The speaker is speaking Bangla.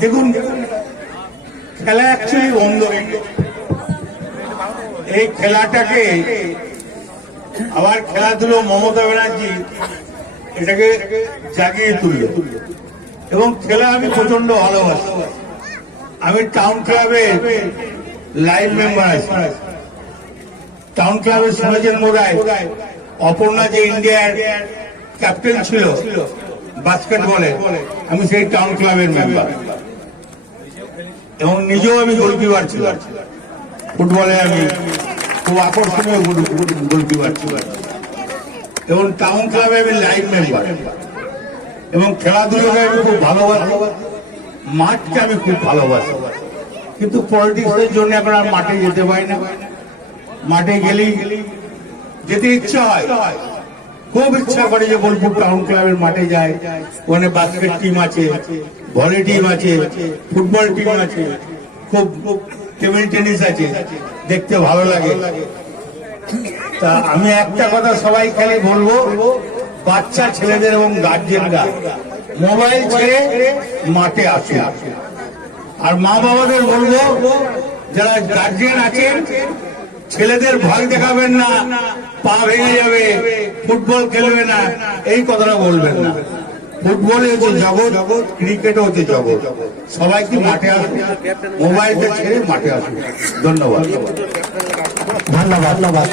দেখুন, খেলা অ্যাকচুয়ালি বন্ধ হয়ে এই খেলাটাকে আবার খেলাধুলো মমতা ব্যানার্জি এটাকে জাগিয়ে তুলল। এবং খেলা আমি প্রচণ্ড ভালোবাসি। আমি টাউন ক্লাবে লাইভ মেম্বার আছি। টাউন ক্লাবের শুনেছেন মোড়ায় অপর্ণা যে ইন্ডিয়ার ক্যাপ্টেন ছিল বাস্কেটবলে আমি সেই টাউন ক্লাবের মেম্বার এবং নিজেও আমি গোলকিপার ছিলাম। ফুটবলে আমি খুব আকর্ষণীয় গোলকিপার ছিলাম। এবং টাউন ক্লাবে আমি লাইভ মেম্বার এবং খেলাধুলোকে আমি খুব ভালোবাসি। মাঠকে আমি খুব ভালোবাসি। কিন্তু পলিটিক্সের জন্য এখন আর মাঠে যেতে পারি না। মাঠে গেলেই যেতে ইচ্ছা হয়। খুব ইচ্ছা করে যে বোলপুর টাউন ক্লাবের মাঠে যায়। ওখানে বাস্কেট টিম আছে ভলি টিম আছে ফুটবল টিম আছে, খুব টেবিল টেনিস আছে, দেখতে ভালো লাগে। তা আমি একটা কথা সবাই খালি বলব, বাচ্চা ছেলেদের এবং গার্জেনরা মোবাইল ছেড়ে মাঠে আসে আর মা বাবাদের বলব, যারা গার্জেন আছেন ছেলেদের ভয় দেখাবেন না, পা ভেঙে যাবে, ফুটবল খেলবে না, এই কথাটা বলবেন না। ফুটবলে হচ্ছে জগৎ জগৎ, ক্রিকেট হচ্ছে জগৎ, সবাই কি মাঠে আসবে? মোবাইলটা ছেড়ে মাঠে আসবে। ধন্যবাদ ধন্যবাদ। ধন্যবাদ।